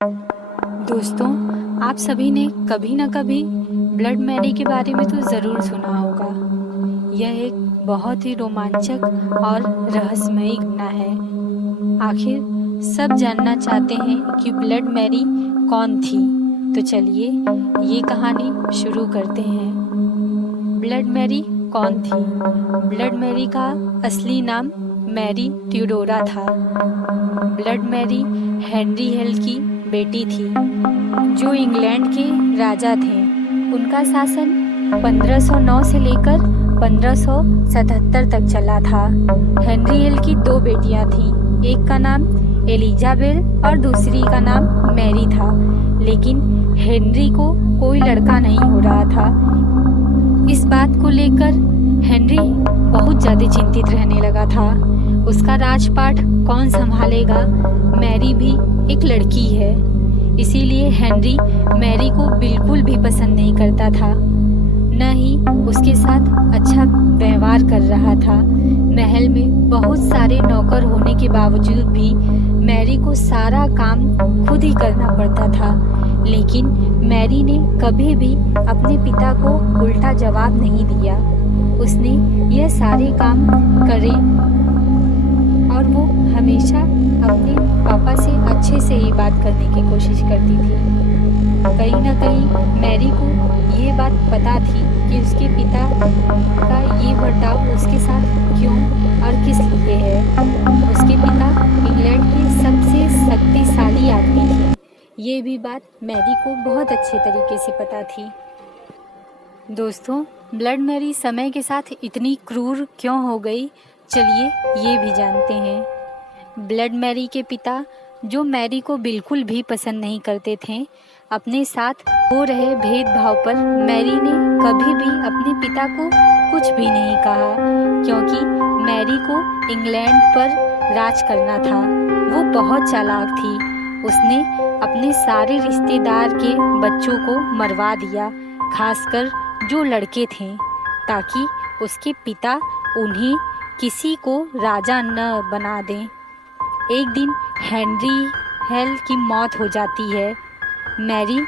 दोस्तों, आप सभी ने कभी न कभी ब्लड मैरी के बारे में तो ज़रूर सुना होगा। यह एक बहुत ही रोमांचक और रहस्यमयी घटना है। आखिर सब जानना चाहते हैं कि ब्लड मैरी कौन थी। तो चलिए ये कहानी शुरू करते हैं। ब्लड मैरी कौन थी? ब्लड मैरी का असली नाम मैरी थियोडोरा था। ब्लड मैरी हेनरी हेल की बेटी थी, जो इंग्लैंड के राजा थे। उनका शासन 1509 से लेकर 1577 तक चला था। हेनरी हेल की दो बेटियां थीं, एक का नाम एलिजाबेल और दूसरी का नाम मैरी था। लेकिन हेनरी को कोई लड़का नहीं हो रहा था। इस बात को लेकर हेनरी बहुत ज़्यादा चिंतित रहने लगा था। उसका राजपाट कौन संभालेगा? मैरी भी एक लड़की है, इसीलिए हेनरी मैरी को बिल्कुल भी पसंद नहीं करता था, न ही उसके साथ अच्छा व्यवहार कर रहा था। महल में बहुत सारे नौकर होने के बावजूद भी मैरी को सारा काम खुद ही करना पड़ता था। लेकिन मैरी ने कभी भी अपने पिता को उल्टा जवाब नहीं दिया। उसने यह सारे काम करे और वो हमेशा अपने पापा से अच्छे से ही बात करने की कोशिश करती थी। कहीं ना कहीं मैरी को ये बात पता थी कि उसके पिता का ये बर्ताव उसके साथ क्यों और किस लिए है। उसके पिता इंग्लैंड के सबसे शक्तिशाली आदमी थे। ये भी बात मैरी को बहुत अच्छे तरीके से पता थी। दोस्तों, ब्लड मैरी समय के साथ इतनी क्रूर क्यों हो गई, चलिए ये भी जानते हैं। ब्लड मैरी के पिता, जो मैरी को बिल्कुल भी पसंद नहीं करते थे, अपने साथ हो रहे भेदभाव पर मैरी ने कभी भी अपने पिता को कुछ भी नहीं कहा, क्योंकि मैरी को इंग्लैंड पर राज करना था। वो बहुत चालाक थी। उसने अपने सारे रिश्तेदार के बच्चों को मरवा दिया, खासकर जो लड़के थे, ताकि उसके पिता उन्हें किसी को राजा न बना दें। एक दिन हेनरी हेल की मौत हो जाती है। मैरी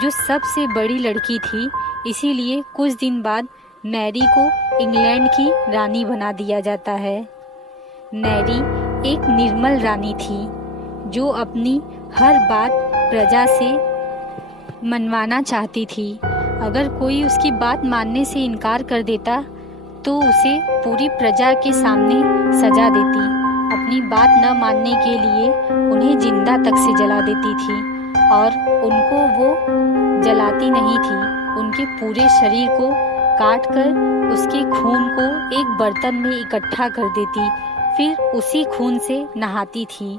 जो सबसे बड़ी लड़की थी, इसीलिए कुछ दिन बाद मैरी को इंग्लैंड की रानी बना दिया जाता है। मैरी एक निर्मल रानी थी, जो अपनी हर बात प्रजा से मनवाना चाहती थी। अगर कोई उसकी बात मानने से इनकार कर देता तो उसे पूरी प्रजा के सामने सजा देती। अपनी बात न मानने के लिए उन्हें जिंदा तक से जला देती थी, और उनको वो जलाती नहीं थी, उनके पूरे शरीर को काट कर उसके खून को एक बर्तन में इकट्ठा कर देती, फिर उसी खून से नहाती थी।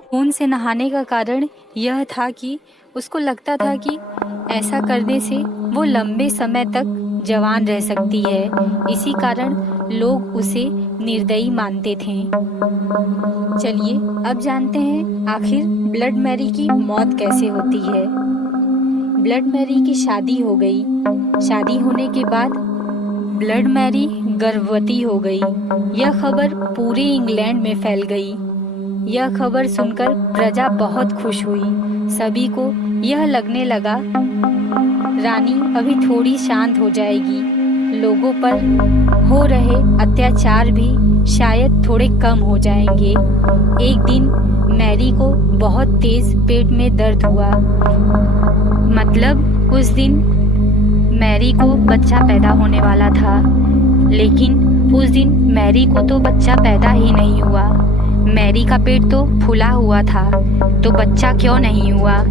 खून से नहाने का कारण यह था कि उसको लगता था कि ऐसा करने से वो लंबे समय तक जवान रह सकती है। इसी कारण लोग उसे निर्दयी मानते थे। चलिए अब जानते हैं आखिर ब्लड मैरी की मौत कैसे होती है। ब्लड मैरी की शादी हो गई। शादी होने के बाद ब्लड मैरी गर्भवती हो गई। यह खबर पूरे इंग्लैंड में फैल गई। यह खबर सुनकर प्रजा बहुत खुश हुई। सभी को यह लगने लगा रानी अभी थोड़ी शांत हो जाएगी, लोगों पर हो रहे अत्याचार भी शायद थोड़े कम हो जाएंगे। एक दिन मैरी को बहुत तेज पेट में दर्द हुआ। मतलब उस दिन मैरी को बच्चा पैदा होने वाला था, लेकिन उस दिन मैरी को तो बच्चा पैदा ही नहीं हुआ। मैरी का पेट तो फूला हुआ था, तो बच्चा क्यों नहीं हुआ?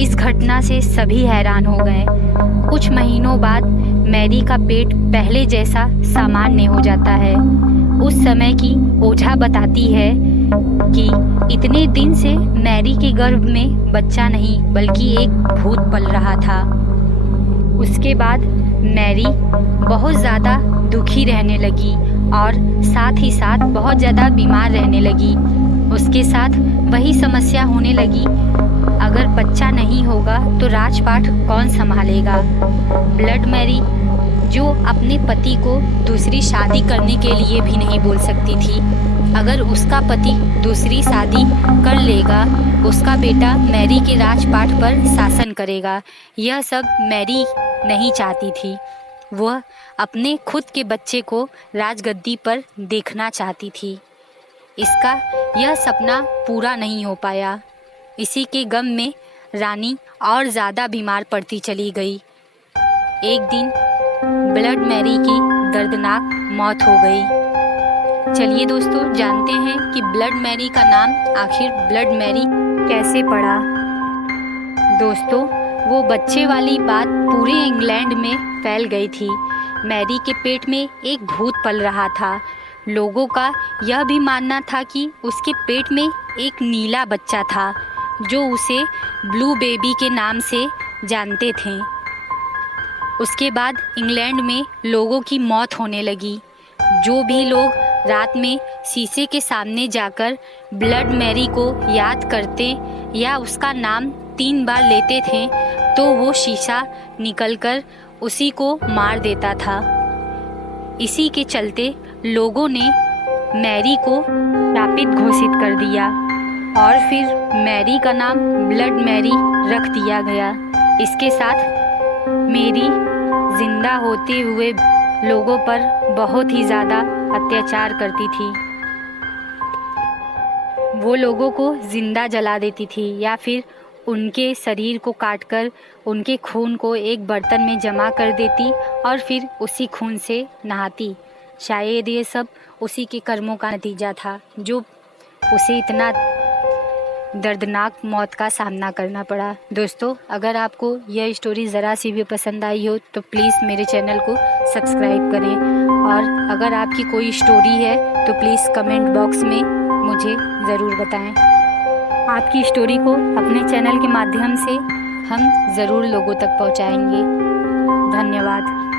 इस घटना से सभी हैरान हो गए। कुछ महीनों बाद मैरी का पेट पहले जैसा सामान्य हो जाता है। उस समय की ओझा बताती है कि इतने दिन से मैरी के गर्भ में बच्चा नहीं बल्कि एक भूत पल रहा था। उसके बाद मैरी बहुत ज़्यादा दुखी रहने लगी और साथ ही साथ बहुत ज़्यादा बीमार रहने लगी। उसके साथ वही समस्या होने लगी, अगर बच्चा नहीं होगा तो राजपाट कौन संभालेगा। ब्लड मैरी, जो अपने पति को दूसरी शादी करने के लिए भी नहीं बोल सकती थी, अगर उसका पति दूसरी शादी कर लेगा, उसका बेटा मैरी के राजपाट पर शासन करेगा। यह सब मैरी नहीं चाहती थी। वह अपने खुद के बच्चे को राजगद्दी पर देखना चाहती थी। इसका यह सपना पूरा नहीं हो पाया। इसी के गम में रानी और ज़्यादा बीमार पड़ती चली गई। एक दिन ब्लड मैरी की दर्दनाक मौत हो गई। चलिए दोस्तों, जानते हैं कि ब्लड मैरी का नाम आखिर ब्लड मैरी कैसे पड़ा। दोस्तों, वो बच्चे वाली बात पूरे इंग्लैंड में फैल गई थी। मैरी के पेट में एक भूत पल रहा था। लोगों का यह भी मानना था कि उसके पेट में एक नीला बच्चा था, जो उसे ब्लू बेबी के नाम से जानते थे। उसके बाद इंग्लैंड में लोगों की मौत होने लगी। जो भी लोग रात में शीशे के सामने जाकर ब्लड मैरी को याद करते या उसका नाम 3 बार लेते थे, तो वो शीशा निकलकर उसी को मार देता था। इसी के चलते लोगों ने मैरी को शापित घोषित कर दिया और फिर मैरी का नाम ब्लड मैरी रख दिया गया। इसके साथ मैरी जिंदा होते हुए लोगों पर बहुत ही ज़्यादा अत्याचार करती थी। वो लोगों को जिंदा जला देती थी या फिर उनके शरीर को काटकर उनके खून को एक बर्तन में जमा कर देती और फिर उसी खून से नहाती। शायद ये सब उसी के कर्मों का नतीजा था, जो उसे इतना दर्दनाक मौत का सामना करना पड़ा। दोस्तों, अगर आपको यह स्टोरी ज़रा सी भी पसंद आई हो तो प्लीज़ मेरे चैनल को सब्सक्राइब करें, और अगर आपकी कोई स्टोरी है तो प्लीज़ कमेंट बॉक्स में मुझे ज़रूर बताएं। आपकी स्टोरी को अपने चैनल के माध्यम से हम ज़रूर लोगों तक पहुंचाएंगे। धन्यवाद।